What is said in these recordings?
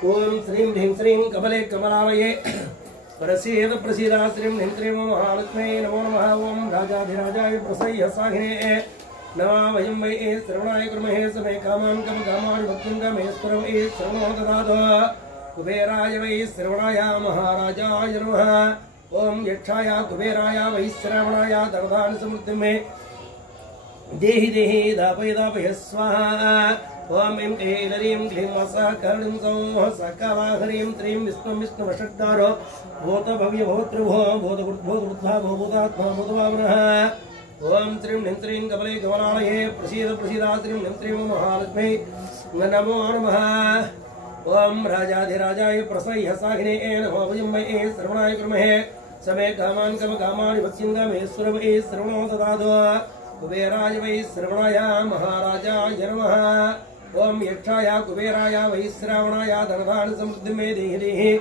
ओम श्रीं ह्रीं श्रीं कमले कमलालये प्रसीद प्रसीदा श्रीं ह्रीं श्रीं महालक्ष्मी नमो नमः। ओम राजाधिराजाय प्रसह्य साहिने नमः वयं वै श्रवणाय कुर्महे समे कामान् कामान् भक्तिं कामेश्वर वै श्रवणो ददातु कुबेराय वै श्रवणाय महाराजाय नमः। ओम यक्षाय कुबेराय वै श्रवणाय धनधान्य समृद्धिं मे देहि देहि दापय दापय स्वाहा। ओम ऐं ऐलरीं क्लीं वसकर्णीं सौः सकलाहरीं त्रीं विष्णुं विष्णुवषट्कारो भूत भव्य भूतृभो भूतबुद्धा भूतात्मा भूतभावनः। ओम श्रीं ह्रीं श्रीं कमले कमलालये प्रसीद प्रसीदा श्रीं ह्रीं श्रीं महालक्ष्मी नमो नमः। ओम राजाधिराजाय प्रसह्य साहिने नमो वयं वै श्रवणाय कुर्महे समे कामान् कामानि भक्तिं कामेश्वर वै श्रवणो ददातु कुबेराय वै श्रवणाय महाराजाय नमः। ओम यक्षाय कुबेराय वै श्रवणाय धनधान्य समृद्धिं मे देहि देहि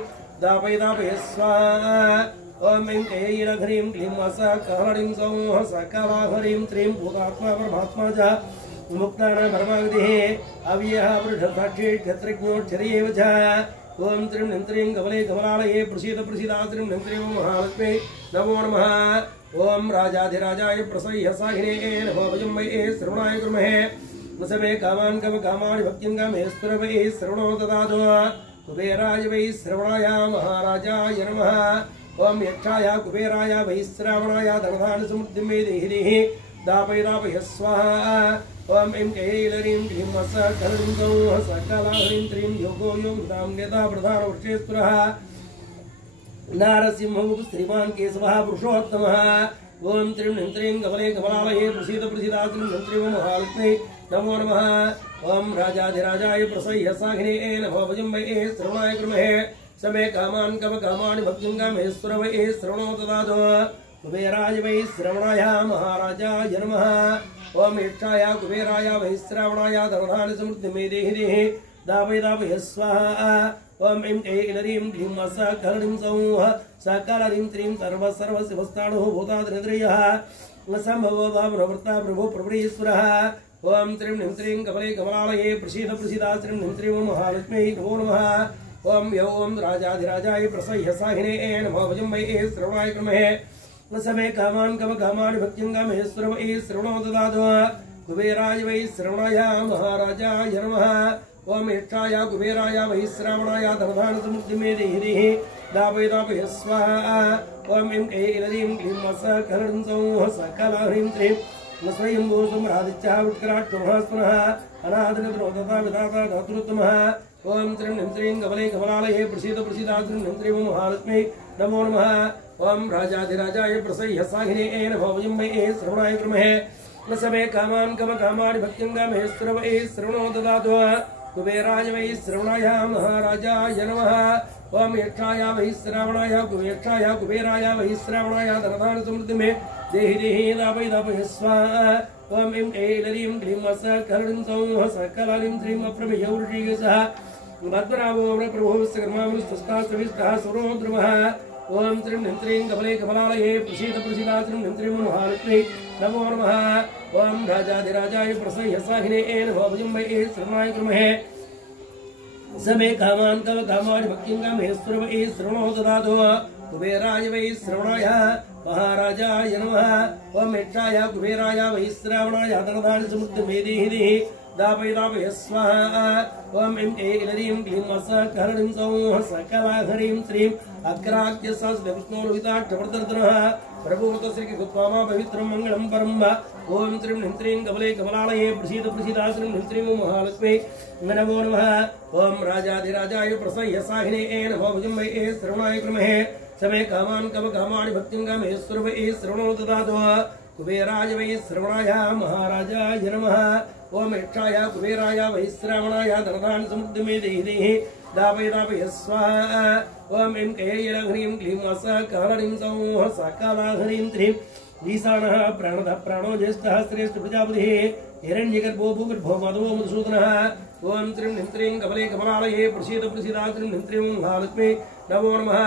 दापय दापय स्वाहा। ओम ऐं ऐलघ्रीं क्लीं वसकर्णीं सौः सकलाहरीं त्रीं भूतात्मा परमात्मा च मुक्तानां परमागतिः अव्ययः पुरुषसाक्षी क्षत्रज्ञोऽक्षरयेव च। ओम श्रीं ह्रीं श्रीं कमले कमलालये प्रसीद प्रसीदा श्रीं ह्रीं श्रीं महालक्ष्मी नमो नमः। ओम राजाधिराजाय प्रसह्य साहिने नमो वयं वै श्रवणाय कुर्महे समे कामान् कामानि भक्तिं कामेश्वर वै श्रवणो ददातु कुबेराय वै श्रवणाय महाराजाय नमः। ओम यक्षाय कुबेराय वै श्रवणाय धनधान्य समृद्धिं मे देहि देहि दापय दापय स्वाहा। ओम ऐं ऐलरीं क्लीं वसकर्णीं सौः सकलाहरीं त्रीं योगो योगितां नेता प्रधानवृक्षेश्वरः नारसिंहो श्रीमान् केशवः पुरुषोत्तमः। ओम श्रीं ह्रीं श्रीं कमले कमलालये प्रसीद प्रसीदा श्रीं ह्रीं श्रीं महालक्ष्मी नमो नमः। ओम राजाधिराजाय प्रसह्य साहिने नमो वयं वै श्रवणाय कुर्महे समे कामान् कामानि भक्तिं कामेश्वर वै श्रवणो ददातु कुबेराय वै श्रवणाय महाराजाय नमः। ओम यक्षाय कुबेराय वै श्रवणाय धनधान्य समृद्धिं मे देहि देहि दापय दापय स्वाहा। ओम ऐं ऐलरीं क्लीं वसकर्णीं सौः सकलाहरीं त्रीं सर्वशिवस्थाणुः भूतादिन्द्रियः सम्भवो भावनवृत्ता प्रभो प्रभुरीश्वरः। ओम श्रीं ह्रीं श्रीं कमले कमलालये प्रसीद प्रसीदा श्रीं ह्रीं श्रीं महालक्ष्मी नमो नमः। ओम ओम राजाधिराजाय प्रसह्य साहिने नमो वयं वै श्रवणाय कुर्महे समे कामान् कामानि भक्तिं कामेश्वर वै श्रवणो ददातु कुबेराय वै श्रवणाय महाराजाय नमः। ओम यक्षाय कुबेराय वै श्रवणाय धनधान्य समृद्धिं मे देहि देहि दापय दापय स्वाहा। ओम ऐं ऐलरीं क्लीं वसकर्णीं सौः सकलाहरीं त्रीं स्वयंभू सम्रादित्यः उत्कराट्टमः अनादिनद्रोदता विधाता धातृत्तमः। ओम श्रीं ह्रीं श्रीं कमले कमलालये प्रसीद प्रसीदा श्रीं ह्रीं श्रीं महालक्ष्मी नमो नमः। ओम राजाधिराजाय प्रसह्य साहिने नमो वयं वै श्रवणाय कुर्महे समे कामान् कामानि भक्तिं कामेश्वर वै श्रवणो ददातु कुबेराय वै श्रवणाय महाराजाय नमः। ओम यक्षाय वै श्रवणाय कुबेराय वै श्रवणाय धनधान्य समृद्धिं मे देहि देहि दापय दापय स्वाहा। ओम ऐं ऐलरीं क्लीं वसकर्णीं सौः सकलाहरीं त्रीं अप्रमेय ऋषिकेशः पद्मनाभो प्रभुः विष्णुस्तास्त्रविष्टः सुरोद्रुमः। ओम श्रीं ह्रीं श्रीं कमले कमलालये प्रसीद प्रसीदा श्रीं ह्रीं श्रीं महालक्ष्मी नमो नमः। ओम राजाधिराजाय प्रसह्य साहिने नमो वयं वै श्रवणाय कुर्महे समे कामान् कामानि भक्तिं कामेश्वर वै श्रवणो ददातु कुबेराय वै श्रवणाय महाराजाय नमः। ओम यक्षाय कुबेराय वै श्रवणाय धनधान्य समृद्धिं मे देहि देहि दापय दापय स्वाहा। ओम ऐं ऐलरीं क्लीं वसकर्णीं सौः सकलाहरीं त्रीं अग्राग्यसहस्र विष्णोर्हिताक्षवर्धनः प्रभुवत श्रीकृत्वामा पवित्रं मङ्गलं परं। ओम श्रीं ह्रीं श्रीं कमले कमलालये प्रसीद प्रसीदा श्रीं ह्रीं श्रीं महालक्ष्मी नमो नमः। ओम राजाधिराजाय प्रसह्य साहिने नमो वयं वै श्रवणाय कुर्महे समे कामान् कामानि भक्तिं कामेश्वर वै श्रवणो ददातु कुबेराय वै श्रवणाय महाराजाय नमः। ओम यक्षाय कुबेराय वै श्रवणाय धनधान्य समृद्धिं मे देहि देहि दापय दापय स्वाहा। ओम ऐं ऐलघ्रीं क्लीं वसकर्णीं सौः सकलाहरीं त्रीं ईशानः प्राणदः प्राणो ज्येष्ठः श्रेष्ठ प्रजापतिः हिरण्यगर्भो भूगर्भो मधुवो मधुसूदनः। ओम श्रीं ह्रीं श्रीं कमले कमलालये प्रसीद प्रसीदा श्रीं ह्रीं श्रीं महालक्ष्मी नमो नमः।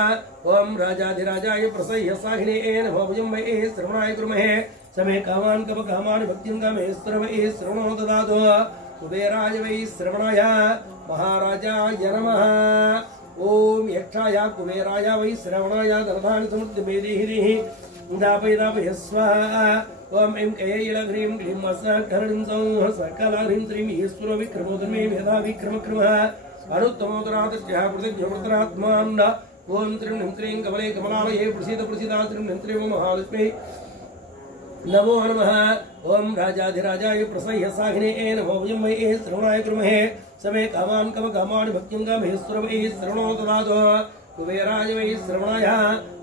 ओम राजाधिराजाय प्रसह्य साहिने नमो वयं वै श्रवणाय कुर्महे समे कामान् कामानि भक्तिं कामेश्वर वै श्रवणो ददातु कुबेराय वै श्रवणाय महाराजाय नमः। ओम यक्षाय कुबेराय वै श्रवणाय धनधान्य समृद्धिमेधिः दापय स्वाहा। ओम ऐं ऐलं ह्रीं क्लीं सकलं सौः सकलह्रीं श्रीं ईश्वर विक्रमोदमे मेधा विक्रमक्रमः अनुत्तमोदरातस्यः प्रतिज्ञोदरात्मां न। ओम त्रीं ह्रीं क्लीं कमले कमलालये प्रसीदा त्रीं ह्रीं त्रीं महालक्ष्मी नमो नमः। ओम राजाधिराजाय प्रसह्य साघिने नमो वै श्रवणाय कुर्महे समे कामान् कामानि भक्तिं कामेश्वर वै श्रवणो ददातु। कुबेराय वै श्रवणाय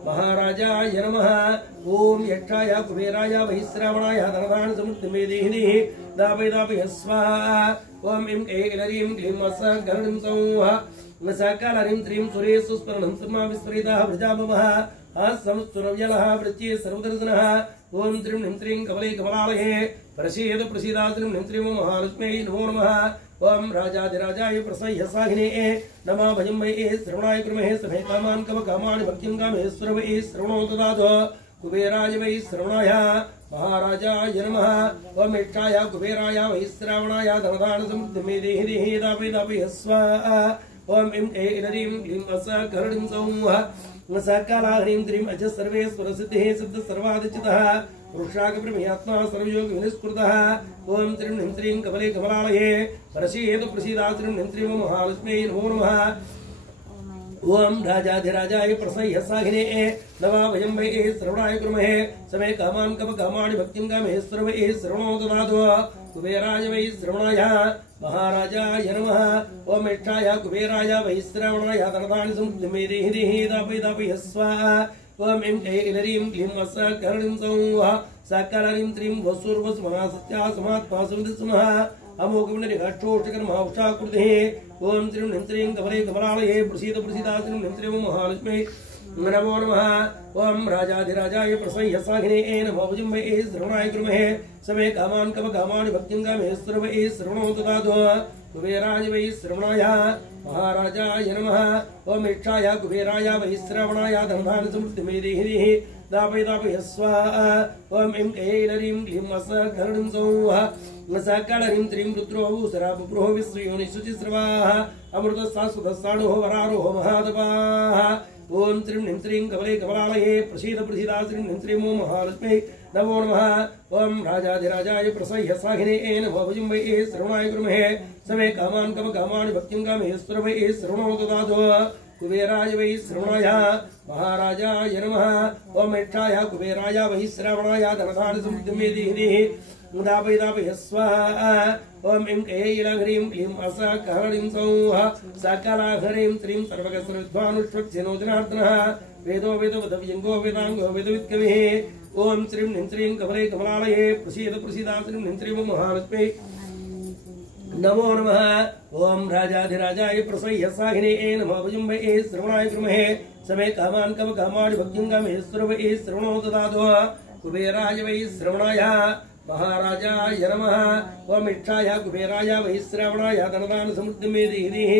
महाराजाय नमः। ओम यक्षाय कुबेराय वै श्रवणाय धनधान्य समृद्धिमेधिः दापय स्वाहा। ओम ऐं ऐं क्लीं सकलं सौः सकलह्रीं श्रीं सुरेषु स्मरणं सर्मा विस्मृताः प्रजापवः असंस्तुरव्यलः वृत्ये सर्वदर्शनः। ओम त्रीं ह्रीं त्रीं कमले कमलालये प्रसीदा त्रीं ह्रीं त्रीं महालक्ष्म्यै नमो नमः। ओम राजाधिराजाय प्रसह्य साघिने नमः भजं वै श्रवणाय कुर्महे समे कामान् कामानि भक्तिं कामेश्वर वै श्रवणो ददातु। कुबेराय वै श्रवणाय महाराजाय नमः। ओम यक्षाय कुबेराय वै श्रवणाय धनधान्य समृद्धिमेधिः दापय स्वाहा। ओम ऐं ऐं क्लीं सकलं सौः सकलह्रीं त्रीं अज सर्वेश्वर सिद्धिः सिद्ध सर्वादिचितः पुरुषागप्रमेयात्मा सर्वयोग विनिष्कृतः। ओम त्रीं ह्रीं त्रीं कमले कमलालये प्रसीदा त्रीं ह्रीं त्रीं महालक्ष्म्यै नमो नमः। ओम राजाधिराजाय प्रसह्य साघिने नमः भजं वै श्रवणाय कुर्महे समे कामान् कामानि भक्तिं कामेश्वर वै श्रवणो ददातु। कुबेराय वै श्रवणाय महाराजाय नमः। ओम यक्षाय कुबेराय वै श्रवणाय धनधान्य समृद्धिमेधिः दापय स्वाहा। ओम ऐं ऐं क्लीं सकलं सौः सकलह्रीं त्रीं वसुर्वसुमना सत्या समात्मा सुमः अमोघविनरिघाष्टोष्टकर्मावशाकृतिः। ओम त्रीं ह्रीं त्रीं कमले कमलालये प्रसीदा त्रीं ह्रीं त्रीं महालक्ष्म्यै नमो नमः। ओम राजाधिराजाय प्रसह्य साघिने नमो भजं वै श्रवणाय कुर्महे समे कामान् कामानि भक्तिं कामेश्वर वै श्रवणो ददातु। कुबेराय वै श्रवणाय महाराजाय नमः। ओम यक्षाय कुबेराय वै श्रवणाय धनधान्य समृद्धिमेधिः दापय स्वाहा। ओम ऐं ऐं क्लीं सकलं सौः सकलह्रीं त्रीं रुद्रो भूसरापुरो विश्वयोनिशुचिस्रवाः अमृतस्सास्वतस्साणुः वरारोह महातपाः। ओम त्रीं ह्रीं त्रीं कमले कमलालये प्रसीदा त्रीं ह्रीं त्रीं महालक्ष्म्यै नमो नमः। ओम राजाधिराजाय प्रसह्य साघिने नमः भजं वै श्रवणाय कुर्महे समे कामान् कामानि भक्तिं कामेश्वर वै श्रवणो ददातु। कुबेराय वै श्रवणाय महाराजाय नमः। ओम यक्षाय कुबेराय वै श्रवणाय धनधान्य समृद्धिमेधिः दापय स्वाहा। ओम ऐं ऐं ह्रीं क्लीं सकलं सौः सकलह्रीं त्रीं सर्वगस्रविद्वानुष्वक्सेनो जनार्दनः वेदो वेदवदव्यङ्गो वेदाङ्गो वेदवित्कविः। ओम त्रीं ह्रीं त्रीं कमले कमलालये प्रसीदा त्रीं ह्रीं त्रीं महालक्ष्म्यै नमो नमः। ओम राजाधिराजाय प्रसह्य साघिने नमः भजं वै श्रवणाय कुर्महे समे कामान् कामानि भक्तिं कामेश्वर वै श्रवणो ददातु। कुबेराय वै श्रवणाय महाराजाय नमः। ओम यक्षाय कुबेराय वै श्रवणाय धनधान्य समृद्धिमेधिः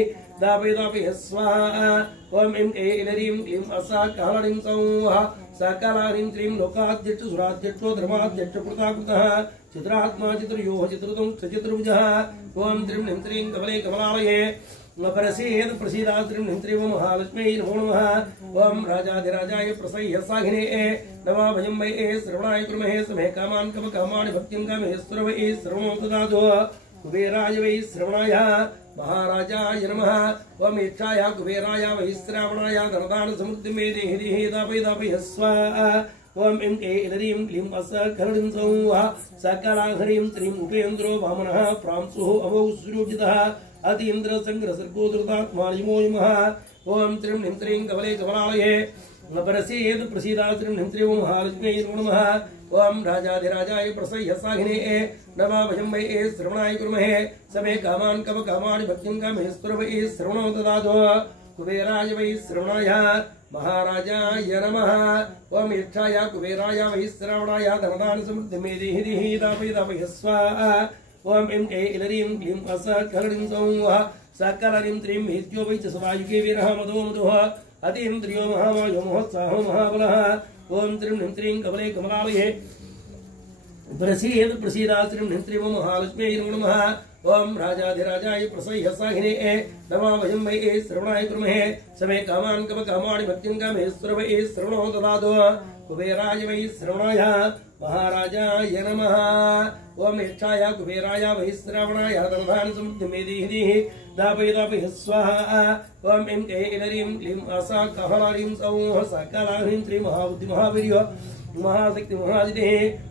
दापय स्वाहा। ओम ऐं ऐं क्लीं सकलं सौः सकलह्रीं त्रीं लोकाध्यक्ष सुराध्यक्षो धर्माध्यक्ष कृताकृतः चित्रात्मा चित्रयोः चित्रतं चतुर्भुजः। ओम त्रीं ह्रीं त्रीं कमले कमलालये प्रसीदा त्रीं ह्रीं त्रीं महालक्ष्म्यै नमो नमः। ओम राजाधिराजाय प्रसह्य साघिने नमः भजं वै श्रवणाय कुर्महे समे कामान् कामानि भक्तिं कामेश्वर वै श्रवणो ददातु। कुबेराय वै श्रवणाय महाराजाय नमः। ओम यक्षाय कुबेराय वै श्रवणाय धनधान्य समृद्धिमेधिः दापय स्वाहा। ओम ऐं ऐं क्लीं सकलं सौः सकलह्रीं त्रीं उपेन्द्रो वामनः प्रांशुः अमोघ सुरोजितः अतीन्द्र संग्रह सर्गोदृतात्मा यमो यमः। ओम त्रीं ह्रीं त्रीं कमले कमलालये प्रसीदा त्रीं ह्रीं त्रीं महालक्ष्म्यै नमो नमः। ओम राजाधिराजाय प्रसह्य साघिने नमः भजं वै श्रवणाय कुर्महे समे कामान् कामानि भक्तिं कामेश्वर वै श्रवणो ददातु। कुबेराय वै श्रवणाय महाराजाय नमः। ओम यक्षाय कुबेराय वै श्रवणाय धनधान्य समृद्धिमेधिः दापय स्वाहा। ओम ऐं ऐं क्लीं सकलं सौः सकलह्रीं त्रीं वेद्यो वै च सवायुगे वीरः मदो मधुः अतीन्द्रियो महामायो महोत्साहो महाबलः। ओम त्रीं ह्रीं त्रीं कमले कमलालये प्रसीदा त्रीं ह्रीं त्रीं महालक्ष्म्यै नमो नमः। ओम राजाधिराजाय प्रसह्यसाहिने नमः वयं वै श्रवणाय कुर्महे समे कामान् कामाणि भक्तिं कामेश्वर वै श्रवणो ददातु कुबेराय वै श्रवणाय महाराजाय नमः ओम यक्षाय कुबेराय वै श्रवणाय दर्भान् समृद्धिमेदिः दापयदापय स्वाहा ओम ऐं कैलरीं क्लीं आसा कहलारीं सौः सकलाह्रीं श्री महाबुद्धि महावीर्य महाशक्ति महादिते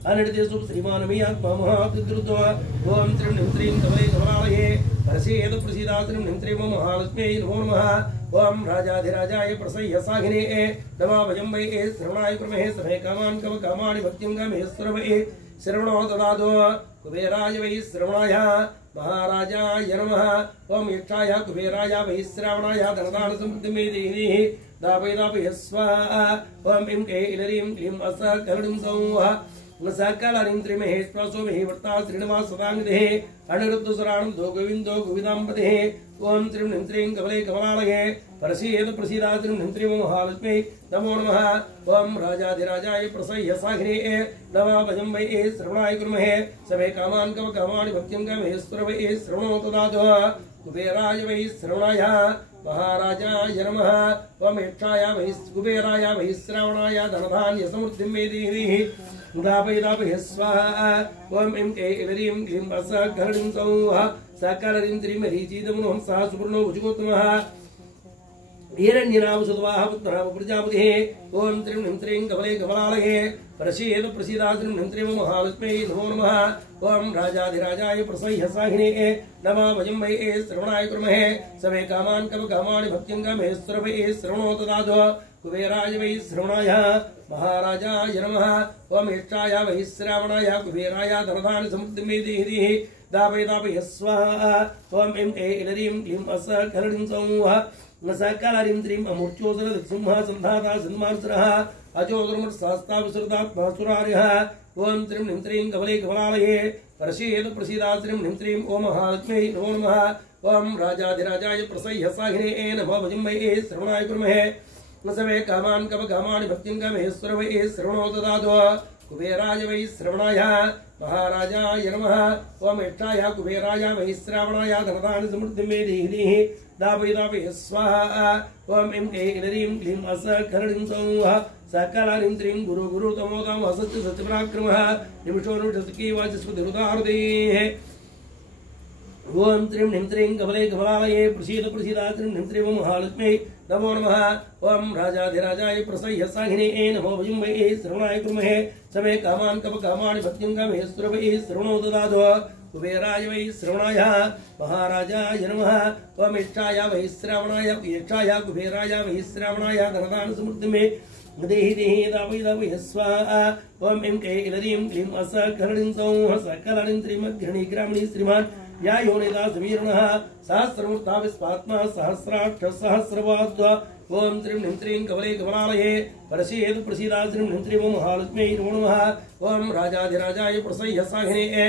अनृतेषु श्रीमानमी आत्मा महातिद्रुतो ओम त्रिं ह्रीं श्रीं कमले कमलालये परसेद प्रसीदा त्रिं ह्रीं श्रीं महालक्ष्म्यै नमो नमः ओम राजाधिराजाय प्रसह्यसाहिने नमः वयं वै श्रवणाय कुर्महे समे कामान् कामाणि भक्तिं कामेश्वर वै श्रवणो ददातु कुबेराय वै श्रवणाय महाराजाय नमः ओम यक्षाय कुबेराय वै श्रवणाय धनदान समृद्धिमेदिः दापय स्वाहा ओम ऐं कैलरीं क्लीं असकलरीं सौः सकलरीं त्रिमहेश्वसो महे वर्ता श्रीनिवास सदांगदेः अनिरुद्धसुराणं दो गोविन्दो गोविदाम्बदेः ओम त्रिं ह्रीं श्रीं कमले कमलालये परसीद प्रसीदा त्रिं ह्रीं श्रीं महालक्ष्म्यै नमो नमः ओम राजाधिराजाय प्रसह्यसाहिने नमः वयं वै श्रवणाय कुर्महे समे कामान् कामाणि भक्तिं कामेश्वर वै श्रवणो ददातु कुबेराय वै श्रवणाय महाराजाय नमः ओम यक्षाय वै कुबेराय वै श्रवणाय धनधान्य समृद्धिमेदिः दापय स्वाहा ओम ऐं कैलरीं क्लीं असकलरीं सौः सकलरीं त्रिमरीचिदमुनं सह सुवर्णो भुजगोत्तमः हिरण्यनाभ सुतवाह पुत्रनाम प्रजापतिः ओम त्रिं ह्रीं श्रीं कमले कमलालये परसेद प्रसीदा त्रिं ह्रीं श्रीं महालक्ष्म्यै नमो नमः ओम राजाधिराजाय प्रसह्यसाहिने नमः वयं वै श्रवणाय कुर्महे समे कामान् कामाणि भक्तिं कामेश्वर वै श्रवणो ददातु कुबेराय वै श्रवणाय महाराजाय नमः ओम यक्षाय वै श्रवणाय कुबेराय धनधान्य समृद्धिमेदिः दापय स्वाहा ओम ऐं कैलरीं क्लीं असकलरीं सौः सकलरीं त्रीं अमूर्त्योऽसुर सिंहासन्धाता सिंहासनः अजोदरमठ शास्ता विसृतात्मासुरार्यः ओम त्रिं ह्रीं श्रीं कमले कमलालये परसेद प्रसीदा त्रिं ह्रीं श्रीं ओम महालक्ष्म्यै नमो नमः ओम राजाधिराजाय प्रसह्यसाहिने नमः वयं वै श्रवणाय कुर्महे समे कामान् कामाणि भक्तिं कामेश्वर वै श्रवणो ददातु कुबेराय वै श्रवणाय महाराजाय नमः ओम यक्षाय कुबेराय वै श्रवणाय धनधान्य समृद्धिमेदिः दापय स्वाहा ओम ऐं कैलरीं क्लीं असकलरीं सौः सकलरीं त्रीं गुरु तमोदम असत्य सत्यपराक्रमः निमिषो निमिषसुखी वाचस्पतिरुदाहृदेः ओम त्रिं ह्रीं श्रीं कमले कमलालये प्रसीदा त्रिं ह्रीं श्रीं महालक्ष्म्यै नमो नमः ओम राजाधिराजाय प्रसह्यसाहिने नमो वयं वै श्रवणाय कुर्महे समे कामान् कामाणि भक्तिं कामेश्वर वै श्रवणो ददातु कुबेराय वै श्रवणाय महाराजाय नमः ओम यक्षाय वै श्रवणाय यक्षाय कुबेराय वै श्रवणाय धनधान्य समृद्धिमेदिः दापय स्वाहा ओम ऐं कैलरीं क्लीं असकलरीं सौः सकलरीं त्रिमग्रणी ग्रामिणी श्रीमान् या योनिदा समीरणः सहस्रमूर्ता विश्वात्मा सहस्राक्ष सहस्रवाद्व ओम त्रिं ह्रीं श्रीं कमले कमलालये परसेद प्रसीदा त्रिं ह्रीं श्रीं महालक्ष्म्यै नमो नमः ओम राजाधिराजाय प्रसह्यसाहिने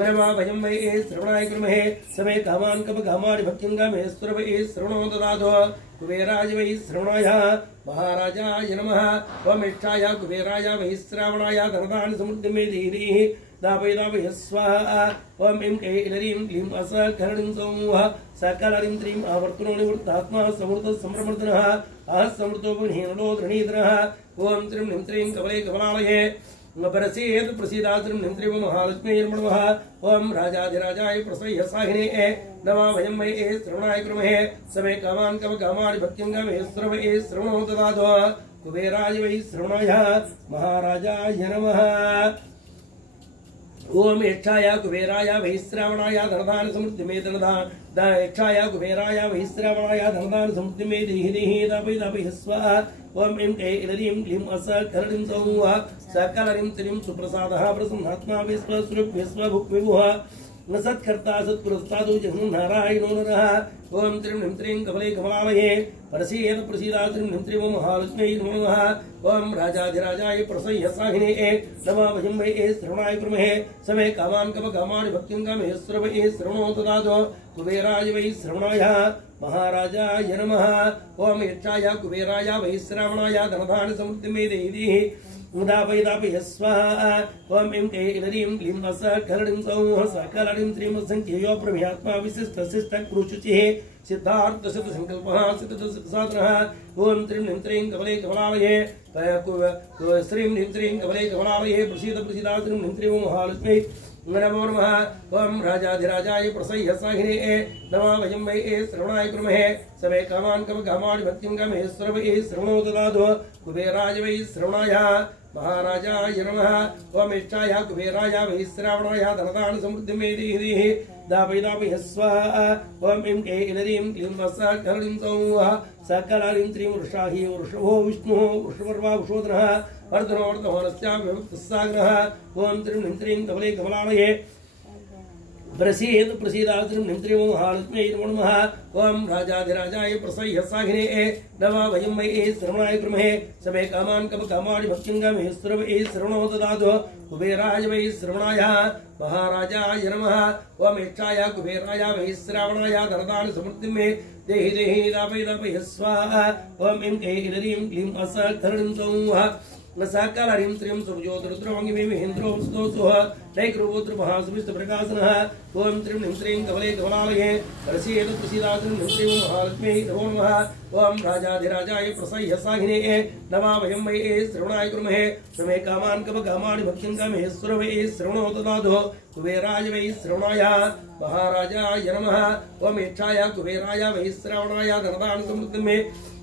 नमः वयं वै श्रवणाय कुर्महे समे कामान् कामाणि भक्तिं कामेश्वर वै श्रवणो ददातु कुबेराय वै श्रवणाय महाराजाय नमः ओम यक्षाय कुबेराय वै श्रवणाय धनधान्य समृद्धिमेदिः दापय स्वाहा ओम ऐं कैलरीं क्लीं असकलरीं सौः सकलरीं त्रीं आवर्तनो निवृत्तात्मा समृद्धः सम्प्रमर्दनः अहः समृद्धोपनिहीनो धृणीधरः ओम त्रिं ह्रीं श्रीं कमले कमलालये परसेद प्रसीदा त्रिं ह्रीं श्रीं महालक्ष्म्यै नमो नमः ओम राजाधिराजाय प्रसह्यसाहिने नमः वयं वै श्रवणाय कुर्महे समे कामान् कामाणि भक्तिं कामेश्वर वै श्रवणो ददातु कुबेराय वै श्रवणाय महाराजाय नमः ओम यक्षाय कुबेराय वै श्रवणाय धनधान्य समृद्धिमेदिः यक्षाय कुबेराय वै श्रवणाय धनधान्य समृद्धिमेदिः दापय स्वाहा ओम ऐं कैलरीं क्लीं असकलरीं सौः सकलरीं त्रीं सुप्रसादः प्रसन्नात्मा विश्वभुक्विभुः न सत्कर्ता सत्पुरस्तादु जगन् नारायणो नरः ओम त्रिं ह्रीं श्रीं कमले कमलालये परसेद प्रसीदा त्रिं ह्रीं श्रीं महालक्ष्म्यै नमो नमः ओम राजाधिराजाय प्रसह्यसाहिने नमः वयं वै श्रवणाय कुर्महे समे कामान् कामाणि भक्तिं कामेश्वर वै श्रवणो ददातु कुबेराय वै श्रवणाय महाराजाय नमः ओम यक्षाय कुबेराय वै श्रवणाय धनधान्य समृद्धिमेदिः मुदापयदापय स्वाहा ओम ऐं क्लीं ऐलरीं क्लीं सकलरीं सौः सकलरीं त्रीं संख्ययो ब्रह्मात्मा विशिष्ट शिष्ट क्रुचुचिः सिद्धार्थ सिद्ध संकल्पः सिद्ध साधनः ओम त्रीं ह्रीं त्रीं कमले कमलालये श्रीं ह्रीं त्रीं कमले कमलालये प्रसीद प्रसीदा त्रीं ह्रीं त्रीं महालक्ष्मी नमो नमः ओम राजाधिराजाय प्रसह्य साहिने नमः वयं वै श्रवणाय कुर्महे सवे कामान् कामानि भक्तिं कामेश्वर वै श्रवणो ददातु कुबेराय वै श्रवणाय महाराजाय नमः ओम इष्टाय कुबेराय वै श्रावणाय धनदान समृद्धिं मे देहि दापय स्वाहा ओम ऐं ऐलरीं क्लीं सकलरीं सौः सकलरीं त्रीं वृषाहि वृषभो विष्णुः वृषपर्वा वृषोदरः वर्धनो वर्धमानस्याव्यक्तस्सागरः ओम त्रीं ह्रीं त्रीं कमले कमलालये प्रसीद प्रसीदा त्रीं ह्रीं त्रीं महालक्ष्म्यै नमो नमः ओम राजाधिराजाय प्रसह्य साहिने नमः वयं वै श्रवणाय कुर्महे समे कामान् कामानि भक्तिं कामेश्वर वै श्रवणो ददातु कुबेराय वै श्रवणाय महाराजाय नमः ओम इष्टाय कुबेराय वै श्रावणाय धनदान समृद्धिं मे देहि देहि दापय स्वाहा ओम ऐं ऐलरीं क्लीं सकलरीं सौः सकलरीं त्रीं सुरज्योतिरुद्रवाङ्गिमे महेन्द्रो स्तोषः नैकृपोत्र महासुविष्ट प्रकाशनः ओम त्रीं ह्रीं त्रीं कमले कमलालये प्रसीद प्रसीदा त्रीं ह्रीं त्रीं महालक्ष्म्यै नमो नमः ओम राजाधिराजाय प्रसह्य साहिने नमः वयं वै श्रवणाय कुर्महे समे कामान् कामानि भक्तिं कामेश्वर वै श्रवणो ददातु कुबेराय वै श्रवणाय महाराजाय नमः ओम इष्टाय कुबेराय वै श्रावणाय धनदान समृद्धिं मे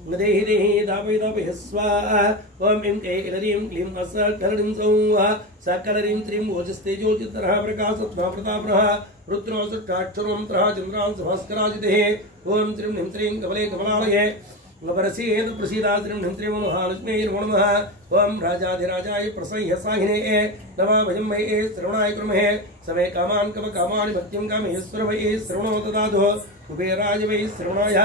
देहि देहि दापय स्वाहा ओम ऐं ऐलरीं क्लीं सकलरीं सौः सकलरीं त्रीं ओजस्तेजोचितरः प्रकाशत्मा प्रतापनः रुद्रो सट्टाक्षरोऽन्तरः चन्द्रांश भास्कराजितेः ओम त्रीं ह्रीं त्रीं कमले कमलालये प्रसीद प्रसीदा त्रीं ह्रीं त्रीं महालक्ष्म्यै नमो नमः ओम राजाधिराजाय प्रसह्य साहिने नमः वयं वै श्रवणाय कुर्महे समे कामान् कामानि भक्तिं कामेश्वर वै श्रवणो ददातु कुबेराय वै श्रवणाय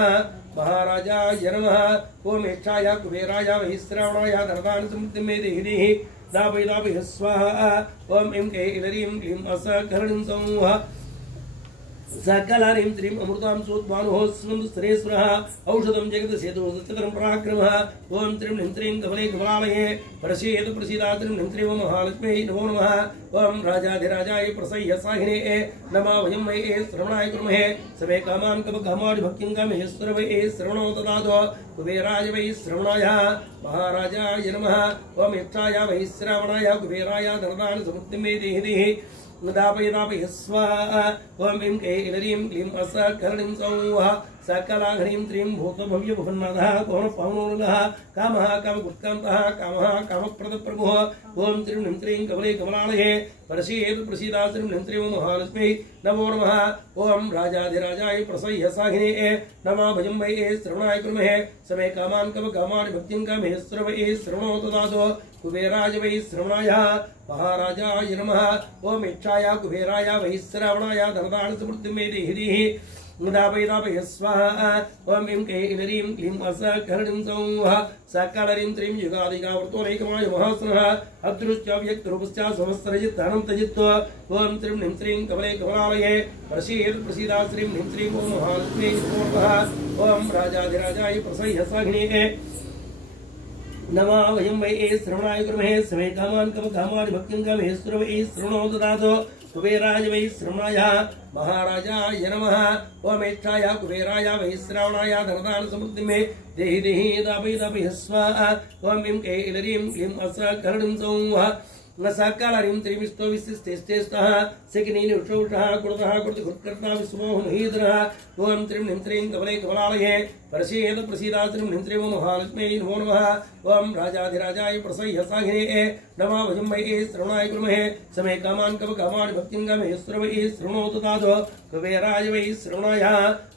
महाराजाय नमः ओम इष्टाय कुबेराय वै श्रावणाय धनदान समृद्धिं मे देहि देहि दापय स्वाहा ओम ऐं ऐलरीं क्लीं सकलरीं सौः सकलरीं त्रीं अमृतां सोत्मानुः स्मन्दुस्तरेश्वरः औषधं जगदसेतुः पराक्रमः ओम त्रीं ह्रीं त्रीं कमले कमलालये प्रसीद प्रसीदा त्रीं ह्रीं त्रीं महालक्ष्म्यै नमो नमः ओम राजाधिराजाय प्रसह्य साहिने नमः वयं वै श्रवणाय कुर्महे समे कामान् कामानि भक्तिं कामेश्वर वै श्रवणो ददातु कुबेराय वै श्रवणाय महाराजाय नमः ओम इष्टाय वै श्रावणाय कुबेराय धनदान समृद्धिं मे देहि देहि दापय स्वाहा ओम ऐं ऐलरीं क्लीं सकलरीं सौः सकलाघ्रीं त्रीं भूतभव्य भुवन्नाथः पवनोनः कामः कामकुत्कान्तः कामः कामप्रदप्रभुः ओम त्रीं ह्रीं त्रीं कमले कमलालये प्रसीद प्रसीदा त्रीं ह्रीं त्रीं महालक्ष्म्यै नमो नमः ओम राजाधिराजाय प्रसह्य साहिने नमः भजं वै श्रवणाय कुर्महे समे कामान् कामानि भक्तिं कामेश्वर वै श्रवणो ददातु कुबेराय वै श्रवणाय महाराजाय नमः ओम इष्टाय कुबेराय वै श्रावणाय धनदान समृद्धिं मे देहि देहि दापय स्वाहा ओम ऐं ऐलरीं क्लीं सकलरीं सौः सकलरीं त्रीं युगादिकावर्तोनैकमाय महासनः अदृश्यव्यक्तरूपश्च सहस्रजित् अनन्तजित् ओम त्रीं ह्रीं त्रीं कमले कमलालये प्रसीद प्रसीदा त्रीं ह्रीं त्रीं ओम महालक्ष्म्यै नमो नमः ओम राजाधिराजाय प्रसह्य साहिने नमः वयं वै श्रवणाय कुर्महे समे कामान् कामानि भक्तिं कामेश्वर वै श्रवणो ददातु कुबेराय वै श्रवणाय महाराजाय नमः ओम इष्टाय कुबेराय वै श्रावणाय धनदान समृद्धिं मे देहि देहि दापय स्वाहा ओम ऐं ऐलरीं क्लीं सकलरीं सौः सकलरीं त्रीं विशिष्टेष्टेष्टः सिकनीनि उषः कुरुतः कुरुतिकृत्कर्ता विश्वमोहमहीधरः ओम त्रीं ह्रीं त्रीं कमले कमलालये प्रसीद प्रसीदा त्रीं ह्रीं त्रीं महालक्ष्म्यै नमो नमः ओम राजाधिराजाय प्रसह्य साहिने नमः वयं वै श्रवणाय कुर्महे समे कामान् कामानि भक्तिं कामेश्वर वै श्रवणो ददातु कुबेराय वै श्रवणाय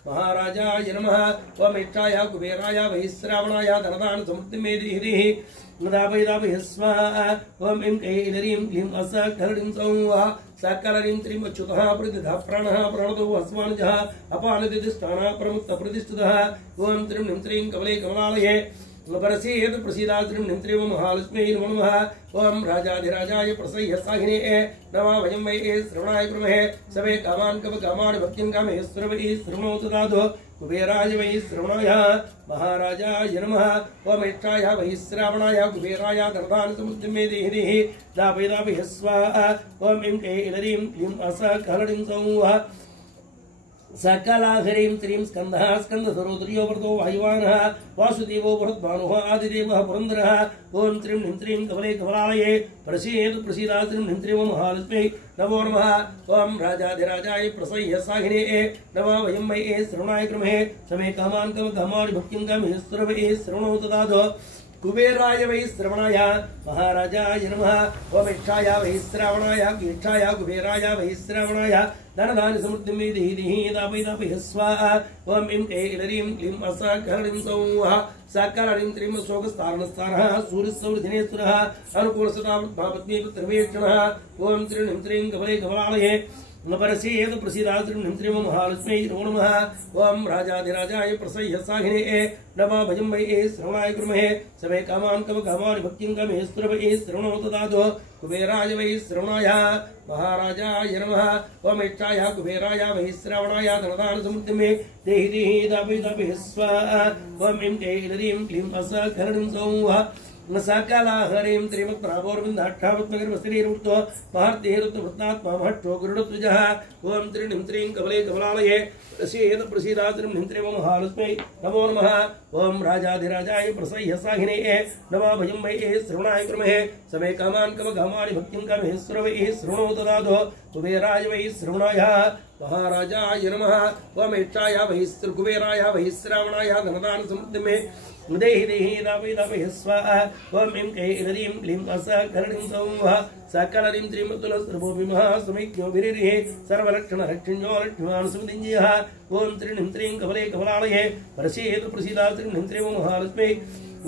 महाराजाय नमः ओम इष्टाय कुबेराय वै श्रावणाय धनदान समृद्धिं मे देहि देहि दापय स्वाहा ओम ऐं ऐलरीं क्लीं सकलरीं सौः सकलरीं त्रीं अच्युतः प्रतिधा प्राणः प्रणतो हस्वानुजः अपानतिष्ठानः प्रमुक्तः प्रतिष्ठितः ओम त्रीं ह्रीं त्रीं कमले कमलालये परसेद प्रसीदात्रिं निंत्रिव महालक्ष्मी नमो नमः। ओम राजाधिराजाय प्रसह्य साहिने नमः वयं वै श्रवणाय कुर्महे सवे कामान् कव कामान् भक्तिं कामे सर्वै श्रवणोतु दादो कुबेराय वै श्रवणाय महाराजाय नमः। ओम इच्छाय वै श्रावणाय कुबेराय दर्दान समुद्रमे देहि दापय दापय स्वाहा। ओम ऐं कैलरीं क्लीं असकलरीं सौः सकलाहरीं त्रीं स्कंदः स्कंदधरोदर्यो वरदो वायुवानः वासुदेवो वरद्भानुः आदिदेवः पुरन्दरः। ओम त्रीं ह्रीं त्रीं कमले कमलालये प्रसीद प्रसीदात्रिं ह्रीं त्रीं महालक्ष्मी नमो नमः। ओम राजाधिराजाय प्रसह्य साहिने नमः वयं वै श्रवणाय कुर्महे समे कामान् कव कामान् भक्तिं कामे सर्वै श्रवणोतु दादो कुबेराय वै श्रवणाय महाराजाय नमः। ओम इच्छाय वै श्रावणाय इच्छाय कुबेराय वै श्रावणाय धनधान समृद्धिं देहि दापय दापय स्वाहा। ओम ऐं कैलरीं क्लीं असकलरीं सौः सकलरीं त्रीं शोकस्तारणस्तारः सूर्यसौरधिनेश्वरः अनुकूलसदापत्नी पुत्रवेक्षणः। ओम त्रीं ह्रीं त्रीं कमले कमलालये परसेद प्रसीदात्रिं निंत्रिव महालक्ष्मी नमो नमः। ओम राजाधिराजाय प्रसह्य साहिने नमः भजं वै श्रवणाय कुर्महे सवे कामान् कव कामान् भक्तिं कामे सर्वै श्रवणोतु दादो कुबेराय वै श्रवणाय महाराजाय नमः। ओम इच्छाय कुबेराय वै श्रवणाय धनदान समृद्धिमे देहि दापय दापय स्वाहा। ओम ऐं कैलरीं क्लीं असकलरीं सौः सकलाहरीं त्रिमत्प्रावोर्विन्दाक्षावत्मगिर्वस्त्रीरुक्तो महर्तेरुत्ववृत्तात्मा महट्टो गरुडध्वजः। ओम त्रीं ह्रीं त्रीं कमले कमलालये प्रसीद प्रसीदात्रिं निंत्रिव महालक्ष्मी नमो नमः। ओम राजाधिराजाय प्रसह्य साहिने नमः भजं वै श्रवणाय कुर्महे समे कामान् कव कामान् भक्तिं कामे सर्वै श्रवणोतु दादो कुबेराय वै श्रवणाय महाराजाय नमः। ओम इच्छाय वै कुबेराय वै श्रावणाय धनदान समृद्धिमे देहि दापय दापय स्वाहा। ओम ऐं कैलरीं क्लीं असकलरीं सौः सकलरीं त्रीं तुलस्रभोभिमः समेक्यो विरिरिः सर्वलक्षणरक्षिण्यो लक्ष्मीवान् सुमदिञ्जयः। ओम त्रीं ह्रीं त्रीं कमले कमलालये प्रसीद प्रसीदात्रिं निंत्रिव महालक्ष्मी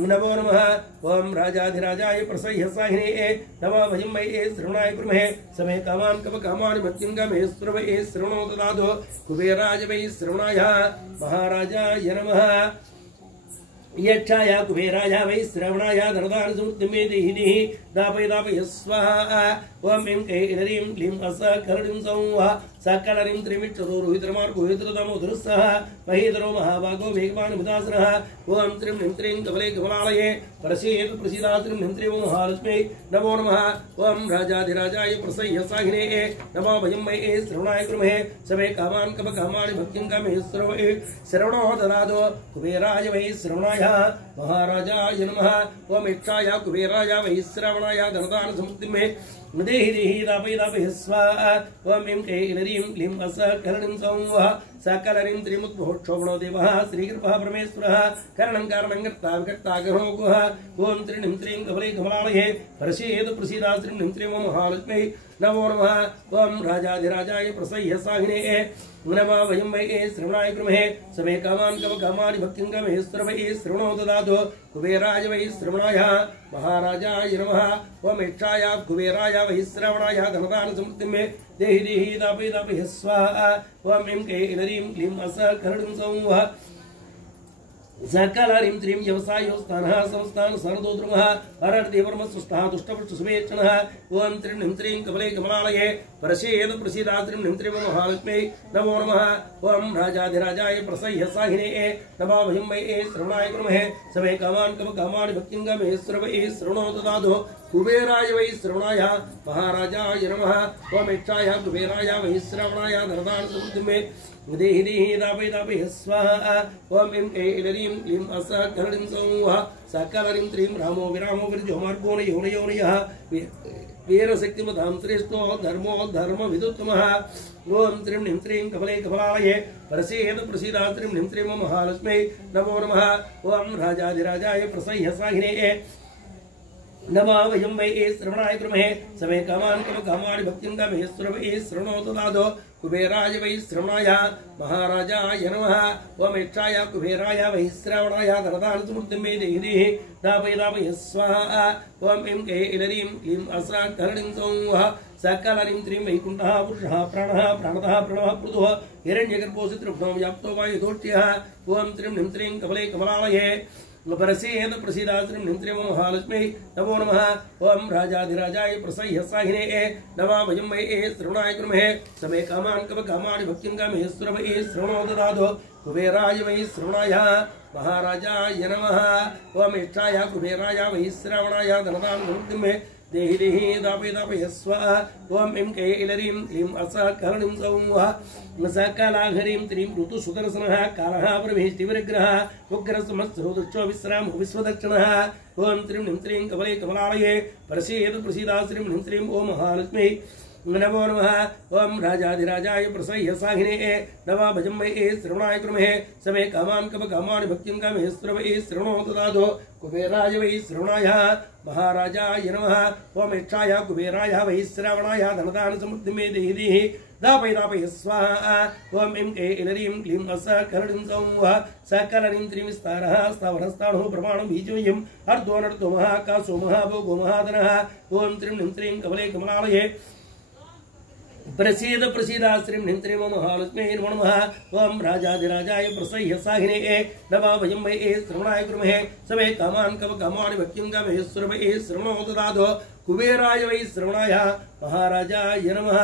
नमो नमः। ओम राजाधिराजाय प्रसह्य साहिने नमः भजं वै श्रवणाय कुर्महे समे कामान् कव कामान् भक्तिं कामे सर्वै श्रवणोतु दादो कुबेराय वै श्रवणाय महाराजाय नमः। यच्छाय कुबेराय वै श्रवणाय धनदान समृद्धिमे देहि दापय दापय स्वाहा। ओम ऐं कैलरीं क्लीं असकलरीं सौः सकलरीं त्रिमिक्षरो रोहितरमार्गोहितरदामोदरस्सः महीधरो महाभागो वेगवान् मुदासनः। ओम त्रीं ह्रीं त्रीं कमले कमलालये प्रसीद प्रसीदात्रिं निंत्रिव महालक्ष्मी नमो नमः। ओम राजाधिराजाय प्रसह्य साहिने नमः भजं वै श्रवणाय कुर्महे समे कामान् कव कामान् भक्तिं कामे सर्वै श्रवणोतु दादो कुबेराय वै श्रवणाय महाराजाय नमः। ओम इच्छाय कुबेराय वै श्रवणाय धनदान समृद्धिमे देहि दापय दापय स्वाहा। ओम ऐं कैलरीं क्लीं असकलरीं सौः सकलरीं त्रिमुद्भोक्षोभणो देवः श्रीकृपः परमेश्वरः करणं कारणं कर्ता विकर्ता गणोगुः। ओम त्रीं ह्रीं त्रीं कमले कमलालये प्रसीद प्रसीदात्रिं निंत्रिव महालक्ष्मी नमो नमः। ओम राजाधिराजाय प्रसह्य साहिने नमः वयं वै श्रवणाय कुर्महे समे कामान् कव कामान् भक्तिं कामे सर्वै श्रवणोतु दादो कुबेराय वै श्रवणाय महाराजाय नमः। ओम इच्छाय कुबेराय वै श्रवणाय धनदान समृद्धिमे देहि दापय दापय स्वाहा। ओम ऐं कैलरीं क्लीं असकलरीं सौः सकलरीं त्रीं व्यवसायोस्तानः संस्थान सरदोद्रुमः हरर्देवर्मस्वस्थः दुष्टपृष्ठसुमेक्षणः। ओम त्रीं ह्रीं त्रीं कमले कमलालये प्रसीद प्रसीदात्रिं निंत्रिव महालक्ष्मी नमो नमः। ओम राजाधिराजाय प्रसह्य साहिने नमः भजं वै श्रवणाय कुर्महे समे कामान् कव कामान् भक्तिं कामे सर्वै श्रवणोतु दादो कुबेराय वै श्रवणाय महाराजाय नमः। ओम इच्छाय कुबेराय वै श्रवणाय धनदान समृद्धिमे देहि दापय दापय स्वाहा। ओम ऐं कैलरीं क्लीं असकलरीं सौः सकलरीं त्रीं रामो विरामो विरजो मार्गो नयोनयोनयः वीरशक्तिमतां श्रेष्ठो धर्मो धर्म विदुत्तमः। ओम त्रीं ह्रीं त्रीं कमले कमलालये प्रसीद प्रसीदात्रिं ह्रीं त्रीं महालक्ष्मी नमो नमः। ओम राजाधिराजाय प्रसह्य साहिने नमः वयं वै श्रवणाय कुर्महे समे कामान् कव कामान् भक्तिं कामे सर्वै श्रवणोतु दादो कुबेराय वै श्रवणाय महाराजाय नमः। ओम इच्छाय कुबेराय वै श्रवणाय धनदान समृद्धिमे देहि दापय दापय स्वाहा। ओम ऐं कैलरीं क्लीं असकलरीं सौः सकलरीं त्रीं वैकुण्ठः पुरुषः प्राणः प्राणतः प्रणवः पृथुः हिरण्यगर्भो चित्रघ्नो व्याप्तो वायुधोष्ट्यः। ओम त्रीं ह्रीं त्रीं कमले कमलालये परसेद प्रसीदाश्रीं निंत्रिम महालक्ष्मी नमो नमः ओम राजाधिराजाय प्रसह्यसाहिने नमामयं मये श्रवणाय कृमहे समे कामान् कव कामानि भक्तिं कामे श्रवये श्रवणो ददातु कुबेराय वै श्रवणाय महाराजाय नमः ओम इष्टाय कुबेराय वै श्रवणाय धनदान मुक्तिं मे देहि देहि दापे दापे यस्व ओम इं के इलरीं क्लीं असकरणीं सौमः सकलाघरीं त्रीं ऋतुसुदर्शनः कालः प्रविष्टिविग्रहः उग्रसमस्रोदुष्टो विश्रामो विश्वदक्षिणः ओम त्रीं निं त्रीं कमले कमलालये प्रसीद प्रसीदाश्रीं निं त्रीं ओम महालक्ष्मी नमो नमः ओम राजाधिराजाय प्रसह्यसाहिने नमामयं मये श्रवणाय कृमहे समे कामान् कव कामानि भक्तिं कामे श्रवये श्रवणो ददातु कुबेराय वै श्रवणाय महाराजाय नमः ओम इष्टाय कुबेराय वै श्रवणाय धनदान समृद्धिं मे देहि देहि दापय दापय स्वाहा ओम इं के इलरीं क्लीं असकरणीं सौमः सकलनीं त्रीं विस्तारः स्थावरस्थाणो प्रमाणं बीजोऽयम् अर्धोऽनर्धो महाकाशो महाभोगो महाधनः ओम त्रीं निं त्रीं कमले कमलालये प्रसीद प्रसीदाश्रीं निंत्रिम महालक्ष्मी नमो नमः ओम राजाधिराजाय प्रसह्यसाहिने नमामयं मये श्रवणाय कृमहे समे कामान् कव कामानि भक्तिं कामे श्रवये श्रवणो ददातु कुबेराय वै श्रवणाय महाराजाय नमः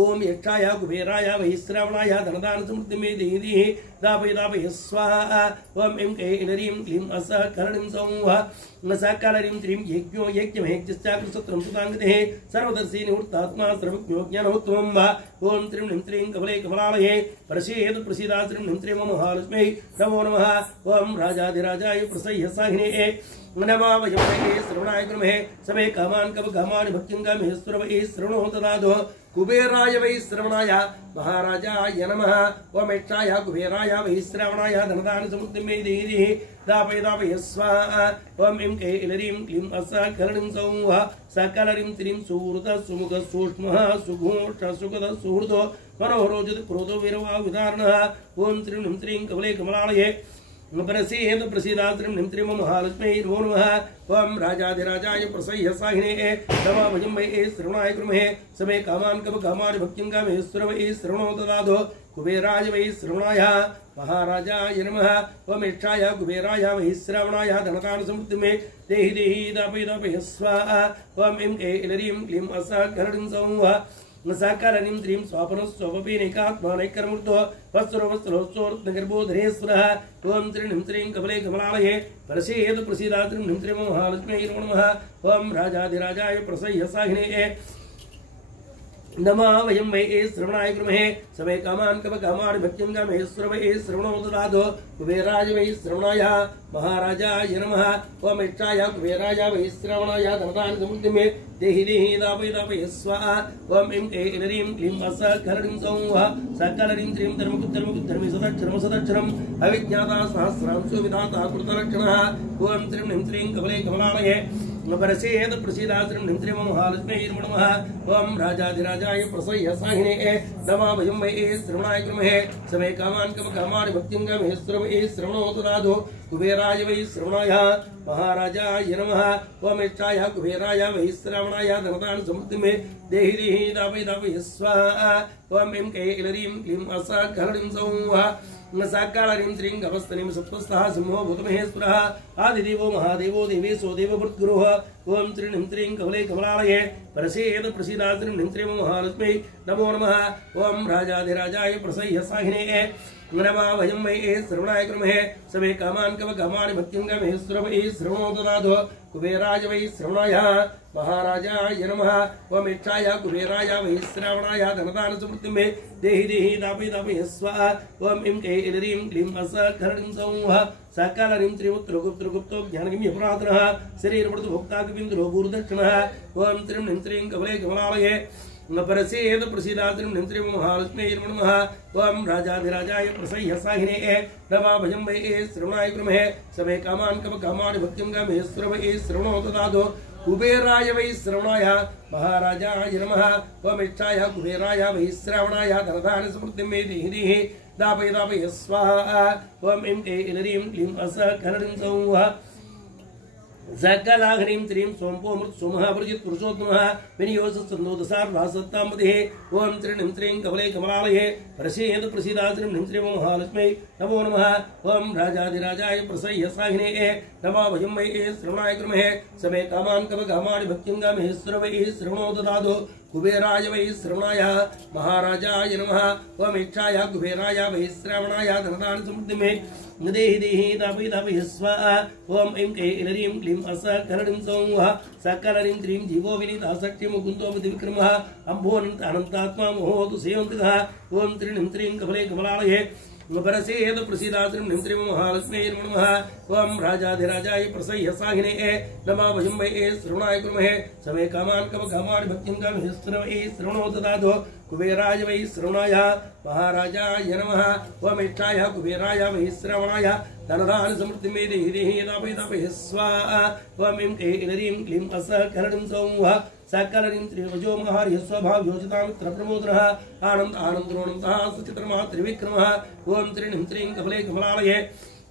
ओम यक्षाय कुबेराय वै श्रवणाय धनदान समृद्धिं मे देहि देहि दापय दापय स्वाहा ओम इं के इलरीं क्लीं असकरणीं सौमः सकलरीं त्रीं यज्ञो यज्ञमहेज्ञश्चाकृसत्रं सुताङ्गतेः सर्वदर्शी निवृत्तात्मा सर्वज्ञो ज्ञानोत्तमं वा ओम त्रीं निं त्रीं कमले कमलालये प्रसीद प्रसीदाश्रीं निं त्रीं महालक्ष्मी नमो नमः ओम राजाधिराजाय प्रसह्यसाहिने नमामयं मये श्रवणाय कृमहे समे कामान् कव कामानि भक्तिं कामे श्रवये श्रवणो ददातु कुबेराय वै श्रवणाय महाराजाय नमः ओम इष्टाय कुबेराय वै श्रवणाय धनदान समृद्धिं मे देहि देहि दापय दापय स्वाहा ओम इं के इलरीं क्लीं असकरणीं सौमः सकलरीं त्रीं सुहृद सुमुख सूक्ष्मः सुघोष सुगद सुहृदो मनोहरोजित क्रोधो वीरवा विदारणः ओम त्रीं निं त्रीं कमले कमलालये प्रसीद प्रसीदाश्रीं निं त्रीं महालक्ष्मी नमो नमः ओम राजाधिराजाय प्रसह्यसाहिने नमामयं मये श्रवणाय कृमहे समे कामान् कव कामानि भक्तिं कामे श्रवये श्रवणो ददातु कुबेराय वै श्रवणाय महाराजाय नमः ओम इष्टाय कुबेराय वै श्रवणाय धनदान समृद्धिं मे देहि देहि दापय दापय स्वाहा ओम इं के इलरीं क्लीं असकरणीं सौमः सकलनीं त्रीं स्वापनस्वपीनैकात्मानैकर्मूर्तो वत्सरो वत्सरोत्सोर्नगर्भोधरेश्वरः ओम त्रीं निं त्रीं कमले कमलालये प्रसीद प्रसीदाश्रीं निं त्रीं महालक्ष्मी नमो नमः ओम राजाधिराजाय प्रसह्यसाहिने नमामयं मये श्रवणाय कृमहे समे कामान् कव कामानि भक्तिं कामे श्रवये श्रवणो ददातु कुबेराय वै श्रवणाय महाराजाय नमः ओम इष्टाय कुबेराय वै श्रवणाय धनदान समृद्धिं मे देहि देहि दापय दापय स्वाहा ओम इं के इलरीं क्लीं असकरणीं सौमः सकलरीं त्रीं धर्मकुद्धर्मकुद्धर्मि सदक्षरं सदक्षरम् अविज्ञाता सहस्रांशो विधाता कृतलक्षणः ओम त्रीं निं त्रीं कमले कमलालये परसेद प्रसीदाश्रीं निं त्रीं महालक्ष्मी नमो नमः ओम राजाधिराजाय प्रसह्यसाहिने नमामयं मये श्रवणाय कृमहे समे कामान् कव कामानि भक्तिं कामे श्रवये श्रवणो ददातु कुबेराय वै श्रवणाय महाराजाय नमः ओम इष्टाय कुबेराय वै श्रवणाय धनदान समृद्धिं मे देहि देहि दापय दापय स्वाहा ओम इं के इलरीं क्लीं असकरणीं सौमः सकलरीं त्रीं गवस्तनीं सत्त्वस्थः सिंहो भूतमहेश्वरः आदिदेवो महादेवो देवेशो देवभृद्गुरुः ओम त्रीं निं त्रीं कमले कमलालये प्रसीद प्रसीदाश्रीं निं त्रीं महालक्ष्मी नमो नमः ओम राजाधिराजाय प्रसह्यसाहिने नमामयं मये श्रवणाय कृमहे समे कामान् कव कामानि भक्तिं कामे श्रवये श्रवणो ददातु कुबेराय वै श्रवणाय महाराजाय नमः ओम इष्टाय कुबेराय वै श्रवणाय धनदान समृद्धिं मे देहि देहि दापय दापय स्वाहा ओम इं के इलरीं क्लीं असकरणीं सौमः सकलरीं त्रिमुत्रगुप्तगुप्तो ज्ञानगम्यपुरातनः शरीरमृतभोक्ताकविन्दुरो गुरुदक्षिणः ओम त्रीं निं त्रीं कमले कमलालये प्रसीद प्रसीदाश्रीं निं त्रीं महालक्ष्मी नमो नमः ओम राजाधिराजाय प्रसह्यसाहिने नमामयं मये श्रवणाय कृमहे समे कामान् कव कामानि भक्तिं कामे श्रवये श्रवणो ददातु कुबेराय वै श्रवणाय महाराजाय नमः ओम इष्टाय कुबेराय वै श्रवणाय धनदान समृद्धिं मे देहि देहि दापय दापय स्वाहा ओम इं के इलरीं क्लीं असकरणीं सौमः सकलाघ्रीं त्रीं सोमपो मृत सोमः प्रजित पुरुषोत्तमः विनियोगसन्दोदसार्वासत्ताम्पतिः ओम त्रीं त्रीं कमले कमलालये प्रसीद प्रसीदात्रीं त्रीं महालक्ष्मी नमो नमः ओम राजाधिराजाय प्रसह्य साहिने नमः भजं वै श्रवणाय कृमहे समे कामान् कवकामानि भक्तिङ्गामहे श्रवैः श्रवणो ददातु कुबेराय वै श्रवणाय महाराजाय नमः ओम इच्छाय कुबेराय वै श्रवणाय धनदान समृद्धिमे देहि देहि दापि दापि स्वाहा ओम ऐं कैलरीं क्लीं असकरणीं सौः सकलरीं त्रीं जीवो विनीता शक्ति मुकुन्दो विक्रमः अम्भोऽनन्त अनन्तात्मा मोहोतु सेवन्तकः ओम त्रीं त्रीं कमले कमलालये परसेद प्रसीदात्रीं त्रीं महालक्ष्मी नमः ओम राजाधिराजाय प्रसह्य साहिने नमः भजं वै श्रवणाय कृमहे समे कामान् कवकामानि भक्तिङ्गामहे श्रवणो ददातु कुबेराय वै श्रवणाय महाराजाय नमः ओम इच्छाय कुबेराय वै श्रवणाय धनदान समृद्धिमे देहि देहि दापि दापि स्वाहा ओम ऐं कैलरीं क्लीं असकरणीं सौः सकलरीं त्रिवजो महार्य स्वभावयोजिता मित्र प्रमोदनः आनन्द आनन्दोऽनन्तः सचित्रमा त्रिविक्रमः ओम त्रीं त्रीं कमले कमलालये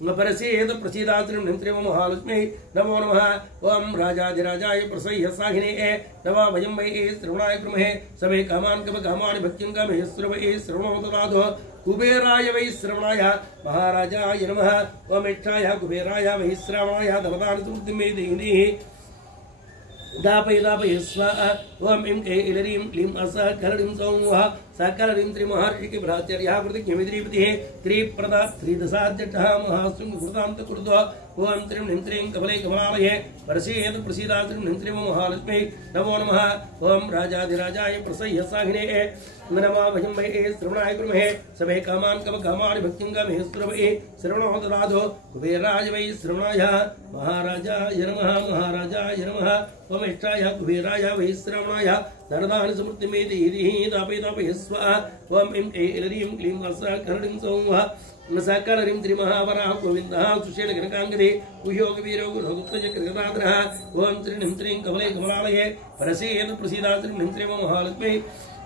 परसेद प्रसीदात्रीं त्रीं महालक्ष्मी नमो नमः ओम राजाधिराजाय प्रसह्य साहिने नमः भजं वै श्रवणाय कृमहे समे कामान् कवकामानि भक्तिङ्गामहे श्रवणो ददातु कुबेराय वै श्रवणाय महाराजाय नमः ओम इच्छाय कुबेराय वै श्रवणाय धनदान समृद्धिमे देहि दापय दापय स्वाहा ओम ऐं कैलरीं क्लीं असकरणीं सौः सकलरीं त्रिमहर्षिके भ्रातर्यः प्रतिज्ञमिद्रीपतिः त्रिप्रदा त्रिदशाध्यक्षः महाशृङ्गकृतान्तकृतो ओम त्रीं त्रीं कमले कमलालये परसेद प्रसीदात्रीं त्रीं महालक्ष्मी नमो नमः ओम राजाधिराजाय प्रसह्य साहिने नमः भजं वै श्रवणाय कृमहे समे कामान् कवकामानि भक्तिङ्गामहे श्रवणो ददातु कुबेराय वै श्रवणाय महाराजाय नमः ओम इच्छाय कुबेराय वै श्रवणाय धनदान समृद्धिमे देहि देहि दापि दापि स्वाहा ओम ऐं कैलरीं क्लीं असकरणीं सौः सकलरीं त्रिमहावराः गोविन्दः सुषेण गणकाङ्गदे कुह्योगवीरो गुरुगुप्तचक्रगदाधरः ओम त्रीं त्रीं कमले कमलालये परसेद प्रसीदात्रीं त्रीं महालक्ष्मी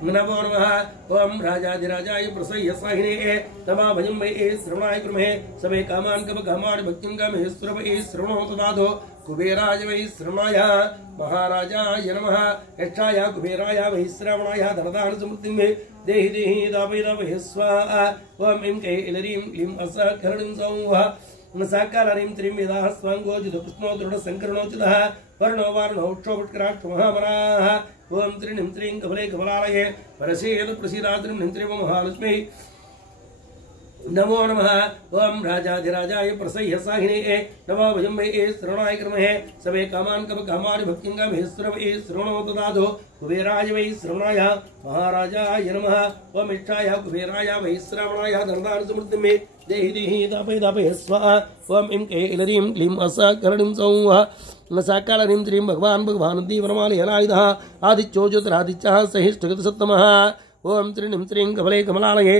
नमो नमः ओम राजाधिराजाय प्रसह्य साहिने नमः भजं वै श्रवणाय कृमहे समे कामान् कवकामानि भक्तिङ्गामहे श्रवणो ददातु कुबेराय वै श्रवणाय महाराजाय नमः यक्षाय कुबेराय वै श्रवणाय धनदान समृद्धिमे देहि देहि दापि दापि स्वाहा ओम ऐं कैलरीं क्लीं असकरणीं सौः सकलरीं त्रीं वेदाः स्वाङ्गोचितो कृष्णो दृढशङ्करणोचितः वर्णो वार्णो क्षोभुत्कराक्षो महामराः ओम त्रीं त्रीं कमले कमलालये परसेद प्रसीदात्रीं त्रीं महालक्ष्मी नमो नमः ओम राजाधिराजाय प्रसह्य साहिने नमः भजं वै श्रवणाय कृमहे समे कामान् कवकामानि भक्तिङ्गामहे श्रवणो ददातु कुबेराय वै श्रवणाय महाराजाय नमः ओम इच्छाय कुबेराय वै श्रवणाय धनदान समृद्धिमे देहि देहि दापय दापय स्वाहा ओम ऐं कैलरीं क्लीं असकरणीं सौः सकलरीं त्रीं भगवान् दीवनमालयनायुधः आदित्यो ज्योतिरादित्यः सहिष्ठुगतसत्तमः ओम त्रीं त्रीं कमले कमलालये